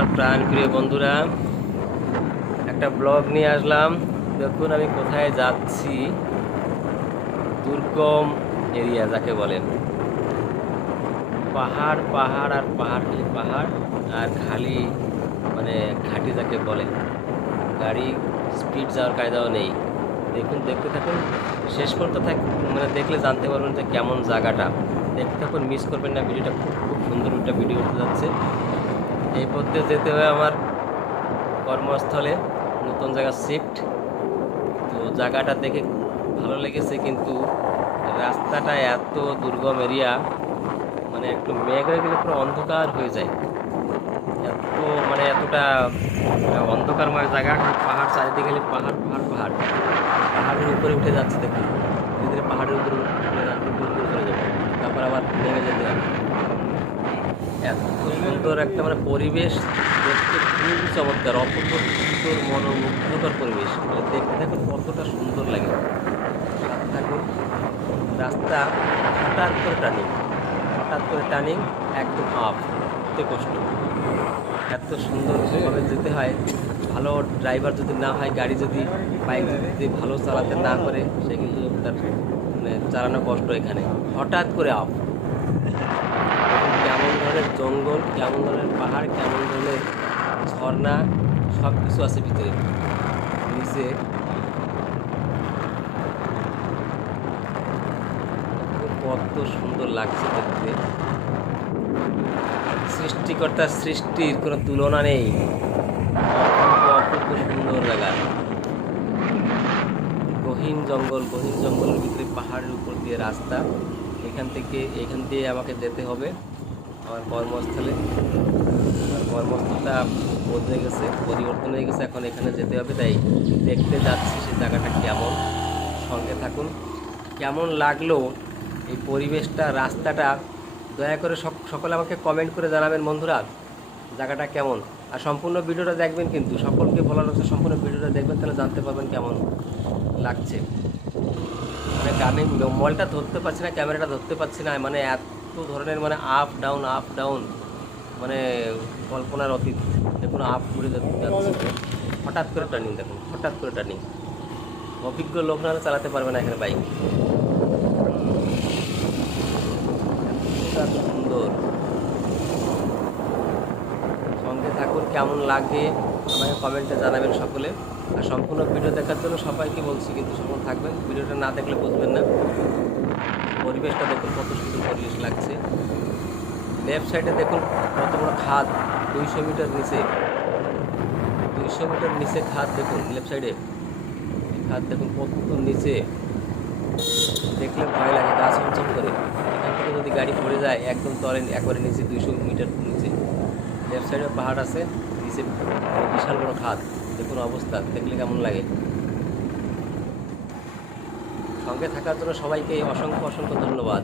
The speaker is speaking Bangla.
আমার প্রাণ। প্রিয় বন্ধুরা, একটা ব্লগ নিয়ে আসলাম। দেখুন আমি কোথায় যাচ্ছি। দুর্গম এরিয়া যাকে বলেন। পাহাড় পাহাড় আর পাহাড়, খালি পাহাড় আর খালি মানে ঘাটি যাকে বলে। গাড়ি স্পিড যাওয়ার কায়দাও নেই। দেখুন, দেখতে থাকুন। শেষ পর্যন্ত থাক মানে দেখলে জানতে পারবেন যে কেমন জায়গাটা। দেখতে থাকুন মিস করবেন না, ভিডিওটা খুব খুব সুন্দর একটা ভিডিও উঠতে যাচ্ছে। এই পথে যেতে হবে আমার কর্মস্থলে, নতুন জায়গা শিফট তো জায়গাটা দেখে ভালো লেগেছে কিন্তু রাস্তাটা এত দুর্গম এরিয়া মানে একটু মেঘ হয়ে গেলে পুরো অন্ধকার হয়ে যায়। এত মানে এতটা অন্ধকারময় জায়গা। পাহাড় চারিদিকে গেলে পাহাড় পাহাড় পাহাড়। পাহাড়ের উপরে উঠে যাচ্ছে দেখুন। ধীরে ধীরে পাহাড়ের উপরে উঠে চলে যাবে। তারপর আবার নেমে যেতে হবে। এত সুন্দর একটা মানে পরিবেশ, দেখতে খুবই চমৎকার, অপূর্ব সুন্দর, মনোমুগ্ধকর পরিবেশ। মানে দেখতে থাকুন কতটা সুন্দর লাগে। থাকুন রাস্তা হঠাৎ করে টার্নিং হঠাৎ করে টার্নিং একদম আপ তে কষ্ট। এত সুন্দরভাবে যেতে হয়। ভালো ড্রাইভার যদি না হয়, গাড়ি যদি বাইক যদি ভালো চালাতে না করে সে কিন্তু তার মানে চালানো কষ্ট এখানে। হঠাৎ করে আপ ধরনের জঙ্গল, কেমন ধরনের পাহাড়, কেমন ধরনের ঝর্ণা সব কিছু আছে ভিতরে। নিচে। কত সুন্দর লাগছে দেখতে। সৃষ্টিকর্তার সৃষ্টির কোনো তুলনা নেই। অপূর্ব সুন্দর জায়গা। গহীন জঙ্গল, গহীন জঙ্গলের ভিতরে পাহাড়ের উপর দিয়ে রাস্তা। এখান থেকে, এখান দিয়ে আমাকে যেতে হবে। আমার কর্মস্থলে। কর্মস্থলটা বদলে গেছে, পরিবর্তন হয়ে গেছে, এখন এখানে যেতে হবে। তাই দেখতে যাচ্ছি সেই জায়গাটা কেমন। সঙ্গে থাকুন। কেমন লাগল এই পরিবেশটা, রাস্তাটা? দয়া করে সক- সকলে আমাকে কমেন্ট করে জানাবেন, বন্ধুরা। জায়গাটা কেমন? আর সম্পূর্ণ ভিডিওটা দেখবেন কিন্তু, সকলকে বলার হচ্ছে সম্পূর্ণ ভিডিওটা দেখবেন, তাহলে জানতে পারবেন কেমন লাগছে। মানে আমি মোবাইলটা ধরতে পারছি না ক্যামেরাটা ধরতে পারছি না মানে এত ধরনের মানে আপ ডাউন আপ ডাউন মানে কল্পনার অতীত। দেখুন আপ করে যাচ্ছে হঠাৎ করে টার্নিং দেখুন, হঠাৎ করে টার্নিং অভিজ্ঞ লোক না চালাতে পারবে না এখানে বাইক সুন্দর। সঙ্গে থাকুন, কেমন লাগে? আমাকে কমেন্টে জানাবেন সকলে। আর সম্পূর্ণ ভিডিও দেখার জন্য সবাইকে বলছি কিন্তু সকল থাকবেন। ভিডিওটা না দেখলে বুঝবেন না। পরিবেশটা দেখুন কত সুন্দর পরিবেশ লাগছে। লেফট সাইডে দেখুন কত বড় খাদ, দুইশো মিটার নিচে। দুইশো মিটার নিচে খাদ দেখুন, লেফট সাইডে। খাদ দেখুন কত নিচে। দেখলে ভয় লাগে গাছ ছমছম করে। এখান থেকে যদি গাড়ি পড়ে যায়, একদম তলে, একবারে নিচে, দুইশো মিটার নিচে। লেফট সাইডে পাহাড় আছে, নিচে বিশাল বড় খাদ। দেখুন অবস্থা, দেখলে কেমন লাগে। সঙ্গে থাকার জন্য সবাইকে অসংখ্য অসংখ্য ধন্যবাদ।